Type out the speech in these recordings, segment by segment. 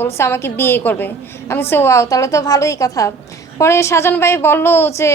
বলছে, আমাকে বিয়ে করবে। আমি সে ওয়াও, তাহলে তো ভালোই কথা। পরে সাজান ভাই বলল যে,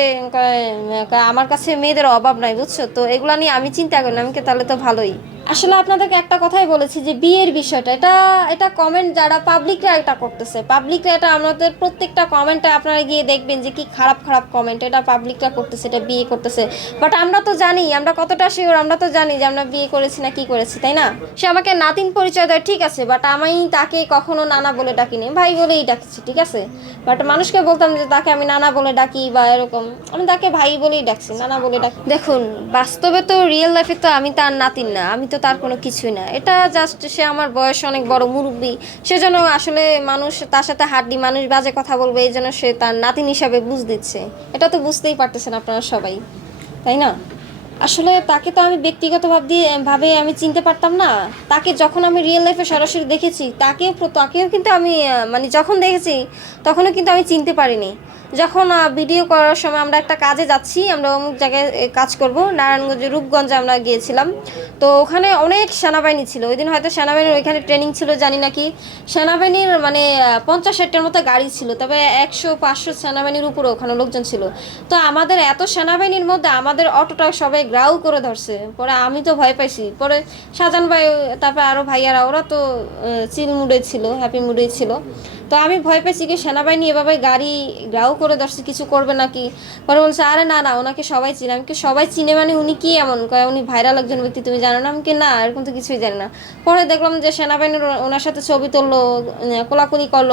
আমার কাছে মেয়েদের অভাব নাই, বুঝছ? তো এগুলা নিয়ে আমি চিন্তা করি না। আমি কি তাহলে তো ভালোই। আসলে আপনাদেরকে একটা কথাই বলেছি যে বিয়ের বিষয়টা, এটা এটা কমেন্ট যারা পাবলিকরা এটা করতেছে পাবলিকরা এটা আমাদের প্রত্যেকটা কমেন্টে আপনারা গিয়ে দেখবেন যে কি খারাপ খারাপ কমেন্ট এটা পাবলিকরা করতেছে, এটা বিয়ে করতেছে। বাট আমরা তো জানি, আমরা কতটা শিওর আমরা তো জানি যে আমরা বিয়ে করেছি না কি করেছি, তাই না? সে আমাকে নাতিন পরিচয় দেয়, ঠিক আছে বাট আমি তাকে কখনো নানা বলে ডাকিনি, ভাই বলেই ডাকছি, ঠিক আছে? বাট মানুষকে বলতাম যে তাকে আমি নানা বলে ডাকি বা এরকম, আমি তাকে ভাই বলেই ডাকছি, নানা বলে ডাকি। দেখুন, বাস্তবে তো রিয়েল লাইফে তো আমি তার নাতিন না, আমি তো তার কোনো কিছুই না। এটা জাস্ট সে আমার বয়স অনেক বড় মুরব্বী সেজন্য আসলে মানুষ, তার সাথে হাড্ডি মানুষ বাজে কথা বলবে, এই জন্য সে তার নাতিন হিসাবে বুঝ দিচ্ছে। এটা তো বুঝতেই পারতেছেন আপনারা সবাই, তাই না? আসলে তাকে তো আমি ব্যক্তিগতভাবে দিয়ে ভাবে আমি চিনতে পারতাম না। তাকে যখন আমি রিয়েল লাইফে সরাসরি দেখেছি প্র- তাকেও কিন্তু আমি মানে যখন দেখেছি, তখনও কিন্তু আমি চিনতে পারিনি। যখন ভিডিও করার সময় আমরা একটা কাজে যাচ্ছি, আমরা অমুক জায়গায় কাজ করব নারায়ণগঞ্জে রূপগঞ্জে আমরা গিয়েছিলাম। তো ওখানে অনেক সেনাবাহিনী ছিল। ওই দিন হয়তো সেনাবাহিনীর ওইখানে ট্রেনিং ছিল, জানি না কি। সেনাবাহিনীর মানে পঞ্চাশ ষাটটার মতো গাড়ি ছিল, তবে একশো, পাঁচশো সেনাবাহিনীর উপরে ওখানে লোকজন ছিল। তো আমাদের এত সেনাবাহিনীর মধ্যে আমাদের অটোটা সবাই গ্রাউ করে ধরছে। পরে আমি তো ভয় পাইছি। পরে শাহজাহান ভাই, তারপরে আরও ভাইয়ারা, ওরা তো চিল মুডে ছিল হ্যাপি মুডে ছিল। তো আমি ভয় পেয়েছি কি সেনাবাহিনী এভাবে গাড়ি গ্রাউ করে ধরছে, কিছু করবে নাকি? পরে বলছে, আরে না না, ওনাকে সবাই চিনে। আমি কি, সবাই চিনে মানে উনি কি এমন? কয়, উনি ভাইরাল একজন ব্যক্তি, তুমি জানো না? আমি কি, না, এরকম তো কিছুই জানি না। পরে দেখলাম যে সেনাবাহিনীর ওনার সাথে ছবি তুললো কোলাকুলি করল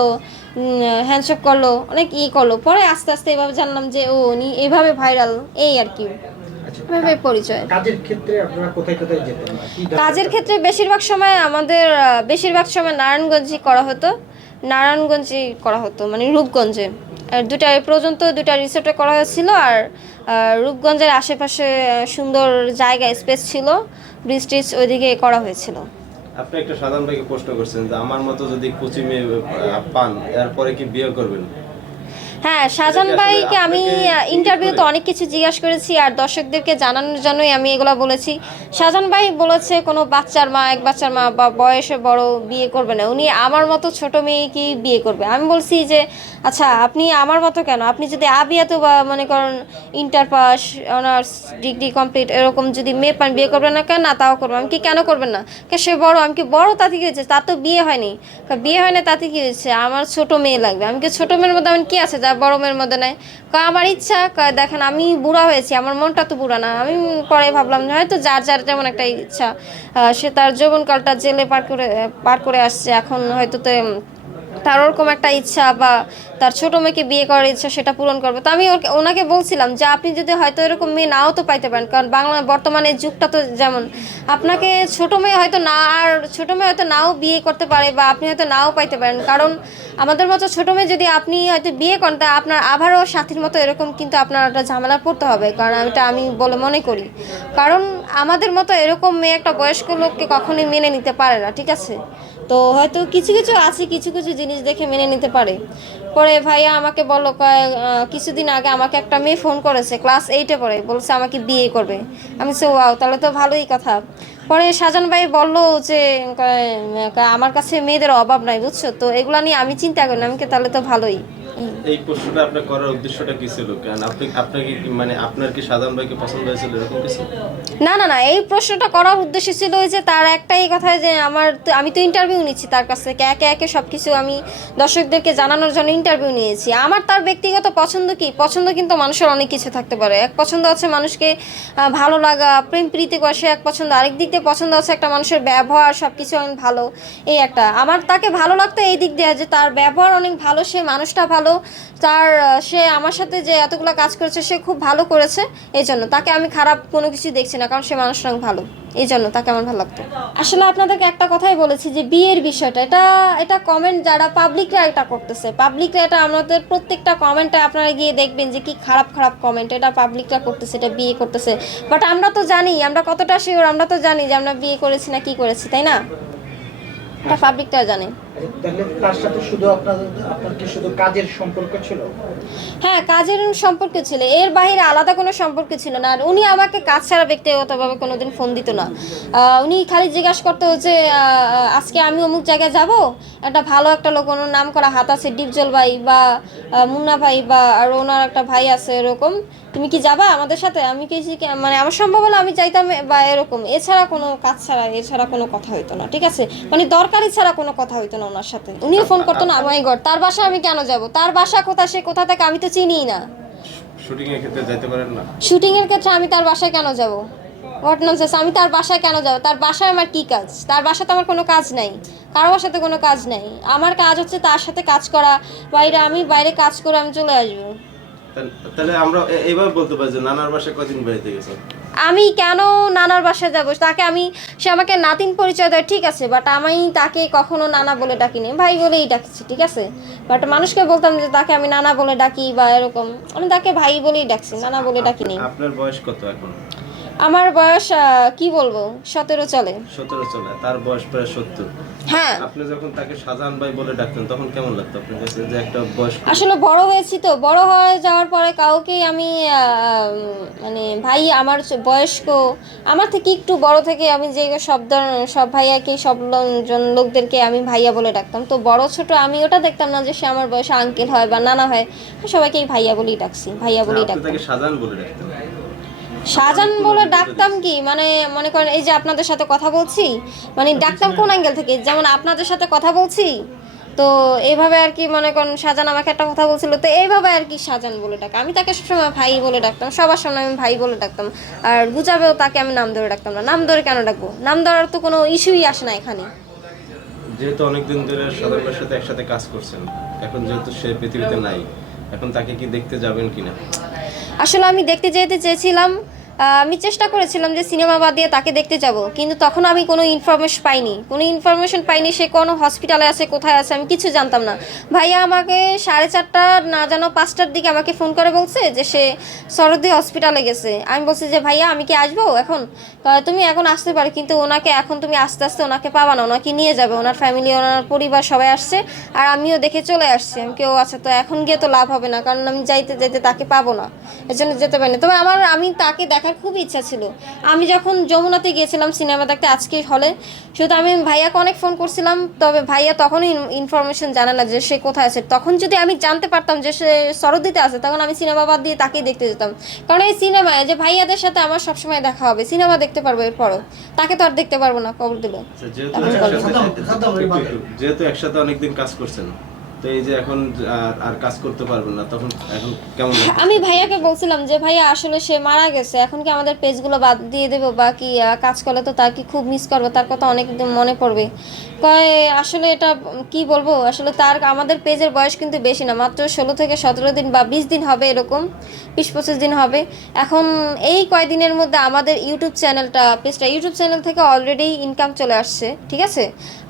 হ্যান্ডশেক করল, অনেক ই করল। পরে আস্তে আস্তে এভাবে জানলাম যে, ও, উনি এভাবে ভাইরাল এই আর কি। এভাবে পরিচয়। কাজের ক্ষেত্রে আপনারা কোথায় কোথায় যেতেন কাজের ক্ষেত্রে বেশিরভাগ সময় আমাদের বেশিরভাগ সময় নারায়ণগঞ্জই করা হতো। নারায়ণগঞ্জে করা হতো মানে রূপগঞ্জে। আর দুটা এ পর্যন্ত দুটা রিসোর্টে করা হয়েছিল আর রূপগঞ্জের আশেপাশে সুন্দর জায়গা স্পেস ছিল। ব্রিজ টিজ ওইদিকে করা হয়েছিল। আপনি একটা সাধারণ ভাইকে প্রশ্ন করছেন যে আমার মতো যদি কুচি মেয়ে পান এরপরে কি বিয়ে করবেন? হ্যাঁ শাহজাহান আসলে ভাইকে আমি ইন্টারভিউতে অনেক কিছু জিজ্ঞাসা করেছি আর দর্শকদেরকে জানানোর জন্যই আমি এগুলো বলেছি। শাহজাহান ভাই বলেছে কোনো বাচ্চার মা এক বাচ্চার মা বা বয়সে বড় বিয়ে করবে না। উনি আমার মতো ছোট মেয়ে কি বিয়ে করবে? আমি বলছি যে আচ্ছা আপনি আমার মতো কেন? আপনি যদি আবিয়াতে বা মনে করেন inter pass honours degree complete এরকম যদি মেয়ে পান বিয়ে করবেন না কেন? না তাও করব আমি কি কেন করবেন না? কে সে বড়? আমি কি বড়? তাতে কি হয়েছে? তার তো বিয়ে হয়নি। বিয়ে হয় না তাতে কি হয়েছে? আমার ছোট মেয়ে লাগবে। আমি কি ছোট মেয়ের মধ্যে আমি কি আছে যা বড় মধ্যে নেয় কয়, আমার ইচ্ছা দেখেন, আমি বুড়া হয়েছি, আমার মনটা তো বুড়া না। আমি পরে ভাবলাম হয়তো যার যার যেমন একটা ইচ্ছা সে তার যৌবনকালটা জেলে পার করে পার করে আসছে। এখন হয়তো তো তার ওরকম একটা ইচ্ছা বা তার ছোট মেয়েকে বিয়ে করার ইচ্ছা সেটা পূরণ করবে। তো আমি ওনাকে বলছিলাম যে আপনি যদি হয়তো এরকম মেয়ে নাও তো পাইতে পারেন, কারণ বাংলা বর্তমানে যুগটা তো যেমন, আপনাকে ছোট মেয়ে হয়তো না, আর ছোট মেয়ে হয়তো নাও বিয়ে করতে পারে বা আপনি হয়তো নাও পাইতে পারেন। কারণ আমাদের মতো ছোট মেয়ে যদি আপনি হয়তো বিয়ে করেন, তা আপনার আবারও সাথীর মতো এরকম কিন্তু আপনার একটা ঝামেলা পড়তে হবে, কারণ এটা আমি বলে মনে করি। কারণ আমাদের মতো এরকম মেয়ে একটা বয়স্ক লোককে কখনোই মেনে নিতে পারে না, ঠিক আছে? তো হয়তো কিছু কিছু আছে, কিছু কিছু জিনিস দেখে মেনে নিতে পারে। পরে ভাইয়া আমাকে কয়- কিছুদিন আগে আমাকে একটা মেয়ে ফোন করেছে, ক্লাস এইটে পড়ে। বলছে আমাকে বিয়ে করবে। আমি সে ওয়াও, তাহলে তো ভালোই কথা। পরে সাজান ভাই বলল যে আমার কাছে মেয়েদের অভাব নাই, বুঝছ? তো এগুলা নিয়ে আমি চিন্তা করি না। আমি তাহলে তো ভালোই। এই প্রশ্নটা আপনার করার উদ্দেশ্যটা কি ছিল? কারণ আপনি, আপনাকে মানে আপনার কি সাধারণ ভাইকে পছন্দ হয়েছিল এরকম কিছু? না না না, এই প্রশ্নটা করার উদ্দেশ্য ছিল ওই যে তার একটাই কথা যে আমার তো, আমি তো ইন্টারভিউ নিচ্ছি তার কাছ থেকে। একে একে সব কিছু আমি দর্শকদেরকে জানানোর জন্য ইন্টারভিউ নিয়েছি। আমার তার ব্যক্তিগত পছন্দ কি? পছন্দ কিন্তু মানুষের অনেক কিছু থাকতে পারে। এক পছন্দ আছে মানুষকে ভালো লাগা, প্রেম প্রীতি করা এক পছন্দ, আরেক দিক দিয়ে পছন্দ আছে একটা মানুষের ব্যবহার সব কিছু অনেক ভালো। এই একটা। আমার তাকে ভালো লাগতো এই দিক দিয়ে যে তার ব্যবহার অনেক ভালো, সে মানুষটা ভালো তার সে আমার সাথে যে এতগুলো কাজ করেছে, সে খুব ভালো করেছে, এই জন্য। তাকে আমি খারাপ কোনো কিছু দেখছি না, কারণ সে মানুষটা ভালো। এই জন্য তাকে আমার ভালো লাগতো। আসলে আপনাদেরকে একটা কথাই বলেছি যে, বিয়ের বিষয়টা, এটা এটা কমেন্ট যারা পাবলিকরা এটা করতেছে পাবলিকরা এটা আমাদের প্রত্যেকটা কমেন্টে আপনারা গিয়ে দেখবেন যে, কি খারাপ খারাপ কমেন্ট এটা পাবলিকরা করতেছে, এটা বিয়ে করতেছে। বাট আমরা তো জানি, আমরা কতটা শিওর আমরা তো জানি যে, আমরা বিয়ে করেছি না কি করেছি, তাই না? এটা পাবলিকটা জানে। ছিল? হ্যাঁ কাজের সম্পর্ক ছিল। এর বাইরে আলাদা কোনো সম্পর্ক ছিল না। আর উনি আমাকে কাজ ছাড়া কোনোদিন ফোন দিত না। উনি খালি করতো যে আজকে অমুক জায়গায় একটা ভালো একটা লোক, ওনার নাম করা হাত আছে, ডিপজল ভাই বা মুন্না ভাই বা, আর ওনার একটা ভাই আছে এরকম। তুমি কি যাবা আমাদের সাথে? আমি কি কি- মানে আমার সম্ভব হলে আমি চাইতাম বা এরকম। এছাড়া কোনো কাজ ছাড়া, এছাড়া কোনো কথা হইতো না, ঠিক আছে? মানে দরকারি ছাড়া কোনো কথা হইতো না। ওনার সাথে। উনিও ফোন করতো না মাই গড তার বাসা আমি কেন যাব? তার বাসা কোথা সে কোথা থেকে আমি তো চিনিই না। শুটিং এর ক্ষেত্রে যাইতে পারেন না? শুটিং এর ক্ষেত্রে আমি তার বাসায় কেন যাব? হোয়াট ননসেন্স আমি তার বাসায় কেন যাব? তার বাসায় আমার কি কাজ? তার বাসাতে আমার কোনো কাজ নাই। কারও বাসাতে কোনো কাজ নাই। আমার কাজ হচ্ছে তার সাথে কাজ করা। বাইরে আমি বাইরে কাজ করে আমি চলে আসব। তাহলে- তাহলে আমরা এইভাবে বলতে পারি যে নানার বাসায় কদিন বেড়াতে গেছেন আমি কেন নানার বাসায় যাব? তাকে আমি সে আমাকে নাতিন পরিচয় দেয় ঠিক আছে বাট আমি তাকে কখনো নানা বলে ডাকিনি। ভাই বলেই ডাকছি ঠিক আছে? বাট মানুষকে বলতাম যে তাকে আমি নানা বলে ডাকি বা এরকম। আমি তাকে ভাই বলেই ডাকছি নানা বলে ডাকিনি। আপনার বয়স কত এখন? আমার বয়স কি বলব? সতেরো চলে। সতেরো চলে তার বয়স প্রায় সত্তর। হ্যাঁ। আপনি যখন তাকে শাহজাহান ভাই বলে ডাকতেন তখন কেমন লাগতো? আপনার কাছে যে একটা বয়স আসলে বড় হয়েছি তো। বড় হয়ে যাওয়ার পরে কাউকে আমি মানে ভাই আমার বয়স্ক আমার থেকে একটু বড় থেকে আমি যে সব ধরনের সব ভাইয়াকে সব জন লোকদেরকে আমি ভাইয়া বলে ডাকতাম। তো বড় ছোট আমি ওটা দেখতাম না যে সে আমার বয়সে আঙ্কেল হয় বা নানা হয়। সবাইকেই ভাইয়া বলেই ডাকছি ভাইয়া বলেই ডাকতাম। শাহজাহান বলে ডাকতেন। শাহজাহান বলে ডাকতাম কি? মানে মনে করেন এই যে আপনাদের সাথে কথা বলছি মানে ডাকতাম কোন অ্যাঙ্গেল থেকে? যেমন আপনাদের সাথে কথা বলছি তো এইভাবে আর কি মনে করেন শাহজাহান আমাকে একটা কথা বলছিল তো এইভাবে আর কি শাহজান বলে ডাকে। আমি তাকে সবসময় ভাই বলে ডাকতাম সবার সামনে আমি ভাই বলে ডাকতাম। আর গুজাবেও তাকে আমি নাম ধরে ডাকতাম না। নাম ধরে কেন ডাকবো? নাম ধরার তো কোনো ইস্যুই আসে না এখানে। যেহেতু অনেকদিন ধরে সাধারণ ভাইয়ের সাথে একসাথে কাজ করছেন এখন যেহেতু সে পৃথিবীতে নাই এখন তাকে কি দেখতে যাবেন কিনা? আসলে আমি দেখতে যেতে চেয়েছিলাম আমি চেষ্টা করেছিলাম যে সিনেমা বাদ দিয়ে তাকে দেখতে যাব, কিন্তু তখন আমি কোনো ইনফরমেশন পাইনি। কোনো ইনফরমেশন পাইনি সে কোনো হসপিটালে আছে, কোথায় আছে, আমি কিছু জানতাম না। ভাইয়া আমাকে সাড়ে চারটা না জানো পাঁচটার দিকে আমাকে ফোন করে বলছে যে সে সরদি হসপিটালে গেছে। আমি বলছি যে, ভাইয়া, আমি কি আসব এখন? তুমি এখন আসতে পারো, কিন্তু ওনাকে এখন তুমি আস্তে আস্তে ওনাকে পাবা না, ওনাকে নিয়ে যাবে। ওনার ফ্যামিলি ওনার পরিবার সবাই আসছে, আর আমিও দেখে চলে আসছি। আমি কেউ আছে তো এখন গিয়ে তো লাভ হবে না, কারণ আমি যাইতে যাইতে তাকে পাবো না। এর জন্য যেতে পারি না তবে আমার, আমি তাকে দেখার খুব ইচ্ছা ছিল। আমি যখন যমুনাতে গিয়েছিলাম সিনেমা দেখতে আজকে হলে শুধু আমি ভাইয়াকে অনেক ফোন করছিলাম তবে ভাইয়া তখনই ইনফরমেশন জানে না যে সে কোথায় আছে। তখন যদি আমি জানতে পারতাম যে সে সরদিতে আছে তখন আমি সিনেমা বাদ দিয়ে তাকেই দেখতে যেতাম। কারণ এই সিনেমায় যে ভাইয়াদের সাথে আমার সবসময় দেখা হবে সিনেমা দেখতে পারব এরপরও। তাকে তো আর দেখতে পারব না কবর দিলে। আচ্ছা, যেহেতু একসাথে- যেহেতু অনেকদিন কাজ করছেন। তো এই যে এখন আর কাজ করতে পারবেন না, তখন এখন কেমন আমি ভাইয়াকে বলছিলাম যে, ভাইয়া, আসলে সে মারা গেছে, এখন কি আমাদের পেজগুলো বাদ দিয়ে দেবো বা কি কাজ করলে তো তার কি খুব মিস করব? তার কথা অনেক মনে পড়বে। কয়, আসলে এটা, কি বলব, আসলে তার, আমাদের পেজের বয়স কিন্তু বেশি না, মাত্র ষোলো থেকে সতেরো দিন বা বিশ দিন হবে এরকম, বিশ পঁচিশ দিন হবে। এখন এই কয়দিনের মধ্যে আমাদের ইউটিউব চ্যানেলটা, পেজটা ইউটিউব চ্যানেল থেকে অলরেডি ইনকাম চলে আসছে, ঠিক আছে?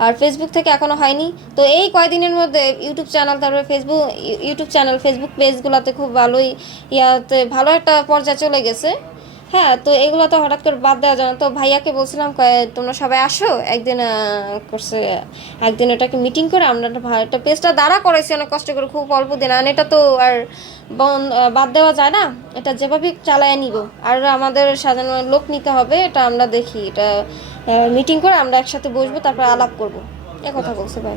আর ফেসবুক থেকে এখনও হয়নি। তো এই কয়দিনের মধ্যে ইউটিউব চ্যানেল তারপরে ফেসবুক ইউটিউব চ্যানেল ফেসবুক পেজগুলোতে খুব ভালোই ইয়াতে ভালো একটা পর্যায়ে চলে গেছে। হ্যাঁ তো এগুলো তো হঠাৎ করে বাদ দেওয়া যায় তো ভাইয়াকে বলছিলাম তোমরা সবাই আসো, একদিন করছে, একদিন এটাকে মিটিং করে আমরা একটা পেজটা দাঁড়া করেছি অনেক কষ্ট করে, খুব অল্প দিন। আর এটা তো আর বাদ দেওয়া যায় না। এটা যেভাবে চালায় নিব। আর আমাদের সাধারণ লোক নিতে হবে, এটা আমরা দেখি। এটা মিটিং করে আমরা একসাথে বসবো, তারপর আলাপ করব। এ কথা বলছে ভাই।